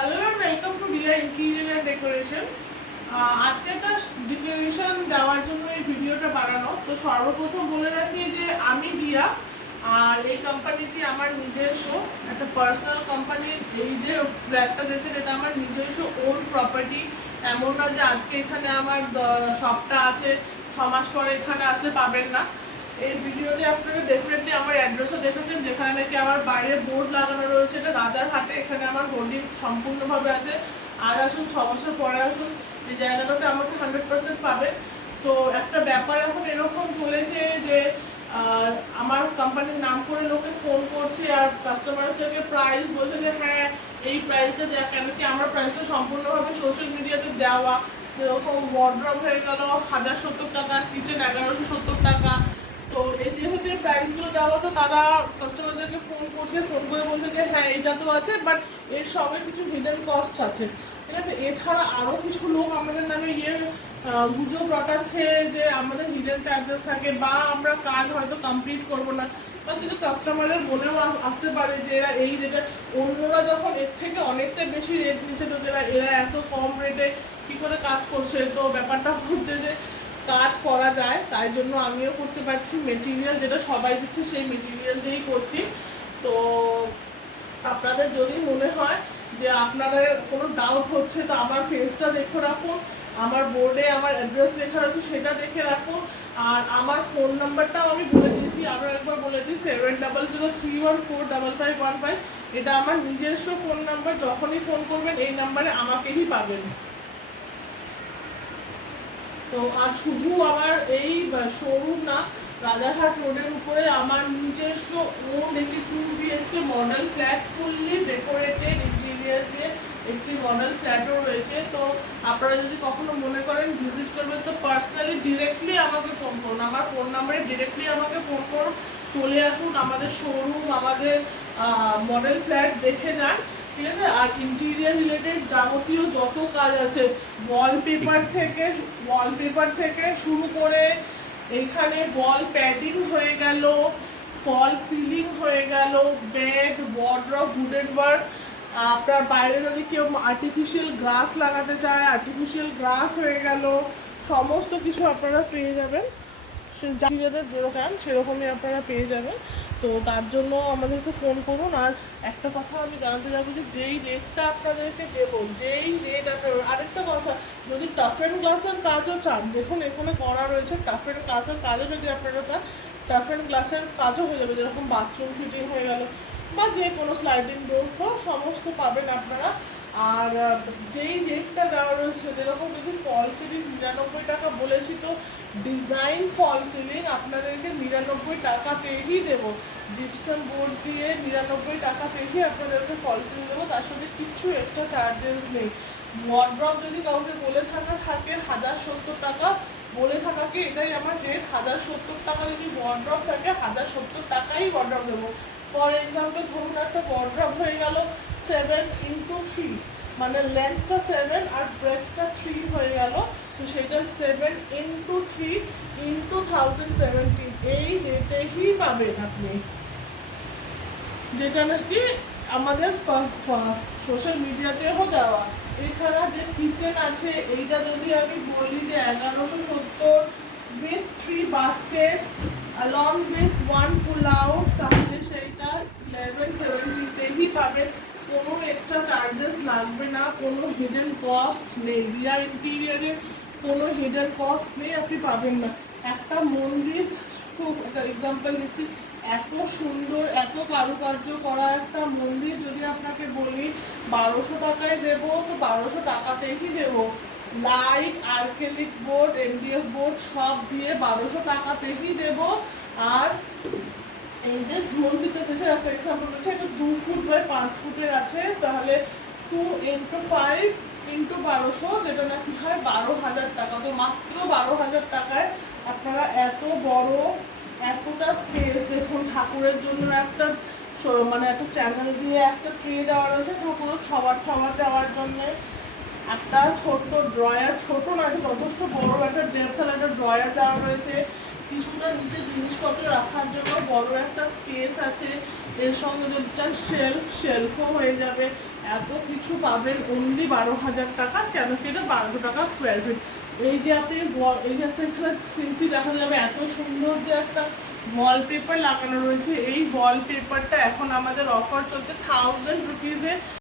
Hello and welcome to Dia interior and decoration. আজকে একটা decoration দেওয়ার জন্য এই ভিডিওটা বানানো। তো সর্বপ্রথম বলে রাখি যে আমি ডিয়া, আর এই কোম্পানিটি আমার নিজস্ব একটা পার্সোনাল কোম্পানি। এই যে ফ্ল্যাটটা দেখছেন এটা আমার নিজস্ব ওন প্রপার্টি। এমন না যে আজকে এখানে আমার শপটা আছে, 6 মাস পরে এখানে আসলে পাবেন না। এই ভিডিওতে আপনারা ডেফিনেটলি আমার অ্যাড্রেসও দেখেছেন, যেখানে নাকি আমার বাইরে বোর্ড লাগানো রয়েছে। এটা রাজারহাটে, এখানে আমার হোল্ডিং সম্পূর্ণভাবে আছে। আর আসুন, 6 বছর পরে আসুন, এই জায়গাটাতে আমাকে 100% পাবে। তো একটা ব্যাপার এখন এরকম চলেছে যে আমার কোম্পানির নাম করে লোকে ফোন করছে আর কাস্টমারদেরকে প্রাইস বলছে যে হ্যাঁ এই প্রাইসটা দেওয়া, কেন কি আমার প্রাইসটা সম্পূর্ণভাবে সোশ্যাল মিডিয়াতে দেওয়া। যেরকম ওয়ার্ড্রপ হয়ে গেল 1070 টাকা, কিচেন 1170 টাকা। তো এই যেহেতু প্রাইসগুলো দেওয়া, তো তারা কাস্টমারদেরকে ফোন করছে, ফোন করে বলছে যে হ্যাঁ এটা তো আছে, বাট এর সঙ্গে কিছু হিডেন কস্ট আছে, ঠিক আছে। এছাড়া আরও কিছু লোক আমাদের নামে গুজব রটাচ্ছে যে আমাদের হিডেন চার্জেস থাকে, বা আমরা কাজ হয়তো কমপ্লিট করবো না, বা কিছু কাস্টমারের মনেও আসতে পারে যে এরা এই রেটে, অন্যরা যখন এর থেকে অনেকটা বেশি রেট নিচ্ছে, তো এরা এত কম রেটে কী করে কাজ করছে। তো ব্যাপারটা হচ্ছে যে কাজ করা যায়, তাই জন্য আমিও করতে পারছি। মেটেরিয়াল যেটা সবাই দিচ্ছে সেই মেটেরিয়াল দিয়েই করছি। তো আপনাদের যদি মনে হয় যে আপনাদের কোনো ডাউট হচ্ছে, তো আমার ফেসটা দেখে রাখুন, আমার বোর্ডে আমার অ্যাড্রেস লেখা রয়েছে সেটা দেখে রাখুন। আর আমার ফোন নাম্বারটাও আমি বলে দিয়েছি, আরও একবার বলে দিই, 7003145515। এটা আমার নিজস্ব ফোন নাম্বার। যখনই ফোন করবেন এই নাম্বারে আমাকেই পাবেন। তো আর শুধু আমার এই শোরুম না, রাজারহাট রোডের উপরে আমার নিজস্ব ওন একটি 2 BHK model flat, fully decorated interior দিয়ে একটি মডেল ফ্ল্যাটও রয়েছে। তো আপনারা যদি কখনো মনে করেন ভিজিট করবেন, তো পার্সোনালি ডিরেক্টলি আমাকে ফোন করুন, আমার ফোন নাম্বারে ডিরেক্টলি আমাকে ফোন করুন, চলে আসুন আমাদের শোরুম, আমাদের মডেল ফ্ল্যাট দেখে যান, ঠিক আছে। আর ইন্টেরিয়ার রিলেটেড যাবতীয় যত কাজ আছে, ওয়ালপেপার থেকে শুরু করে এখানে ওয়াল প্যাডিং হয়ে গেল, ফল সিলিং হয়ে গেল, বেড, ওয়ার্ডরোব, উডেন ওয়ার্ক। আপনার বাইরে যদি কেউ আর্টিফিশিয়াল গ্রাস লাগাতে চায়, আর্টিফিশিয়াল গ্রাস হয়ে গেল, সমস্ত কিছু আপনারা পেয়ে যাবেন। যেরকম চান সেরকমই আপনারা পেয়ে যাবেন। তো তার জন্য আমাদেরকে ফোন করুন। আর একটা কথা আমি জানাতে যাবো যে যেই রেটটা আপনাদেরকে দেবো, যেই রেট আপনার, আরেকটা কথা, যদি টাফ অ্যান্ড গ্লাসের কাজও চান, দেখুন এখানে করা রয়েছে, টাফ অ্যান্ড গ্লাসের কাজও যদি আপনারা চান, টাফ অ্যান্ড গ্লাসের কাজও হয়ে যাবে। যেরকম বাথরুম ফিটিং হয়ে গেল, বা যে কোনো স্লাইডিং ডোর সমস্ত পাবেন আপনারা। আর যেই রেটটা দেওয়া রয়েছে, যেরকম যদি ফল সিলিং 99 টাকা বলেছি, তো ডিজাইন ফল সিলিং আপনাদেরকে 99 টাকাতেই দেবো। জিপসাম বোর্ড দিয়ে 99 টাকাতেই আপনাদেরকে ফল সিলিং দেবো, তার সাথে কিচ্ছু এক্সট্রা চার্জেস নেই। ওয়ার্ড্রপ যদি কাউকে বলে থাকে 1070 টাকা, বলে থাকাকে এটাই আমার রেট, 1070 টাকা যদি ওয়ার্ড্রপ থাকে 1070 টাকাই ওয়ার্ড্রপ দেবো। ফর এক্সাম্পল ধরুন একটা ওয়ার্ড্রপ হয়ে গেল 7x3, মানে লেন্থটা 7 আর ব্রেথটা 3 হয়ে গেল, তো সেটা 7x3 ইন্টু 1070, এই রেটেই পাবেন আপনি, যেটা নাকি আমাদের সোশ্যাল মিডিয়াতেও দেওয়া। এছাড়া যে কিচেন আছে, এইটা যদি আমি বলি যে 1170 with 3 basket along with 1 pull out, তাহলে সেইটা 1170তেই পাবেন। কোনো এক্সট্রা চার্জেস লাগবে না, কোনো হিডেন কস্ট নেই, রিয়া ইন্টেরিয়ারে কোনো হিডেন কস্ট নেই, আপনি পাবেন না। একটা মন্দির, খুব একটা এক্সাম্পল দিচ্ছি, এত সুন্দর এত কারুকার্য করা একটা মন্দির যদি আপনাকে বলি 1200 টাকায় দেবো, তো 1200 টাকাতেই দেবো। লাইট, আর্কেলিক বোর্ড, MDF বোর্ড সব দিয়ে 1200 টাকাতেই দেবো। আর এই যে মন্দিরটা দিয়েছে, একটা এক্সাম্পল দিচ্ছে, এটা 2 ফুট বাই 5 ফুটের আছে, তাহলে 2 × 5 × 1200, যেটা নাকি হয় 12,000 টাকা। তো মাত্র 12,000 টাকায় আপনারা এত বড়, এতটা স্পেস, দেখুন ঠাকুরের জন্য একটা মানে একটা চ্যানেল দিয়ে একটা ট্রে দেওয়া রয়েছে ঠাকুরের খাবার দেওয়ার জন্য, একটা ছোট্ট ড্রয়ার, ছোট না, যথেষ্ট বড় একটা ডেপথ একটা ড্রয়ার দেওয়া রয়েছে। কিছুটা নিচে জিনিসপত্র রাখার জন্য বড় একটা স্পেস আছে। এর সঙ্গে যদি চান শেলফও হয়ে যাবে। এত কিছু পাবেন অনলি 12,000 টাকা। কেন কি এটা 1200 টাকা স্কোয়ার ফিট। এই যে আপনি এই যে একটা এখানে সিম্পলি দেখা যাবে এত সুন্দর যে একটা ওয়ালপেপার লাগানো রয়েছে। এই ওয়ালপেপারটা এখন আমাদের অফার চলছে 1000 রুপিজে।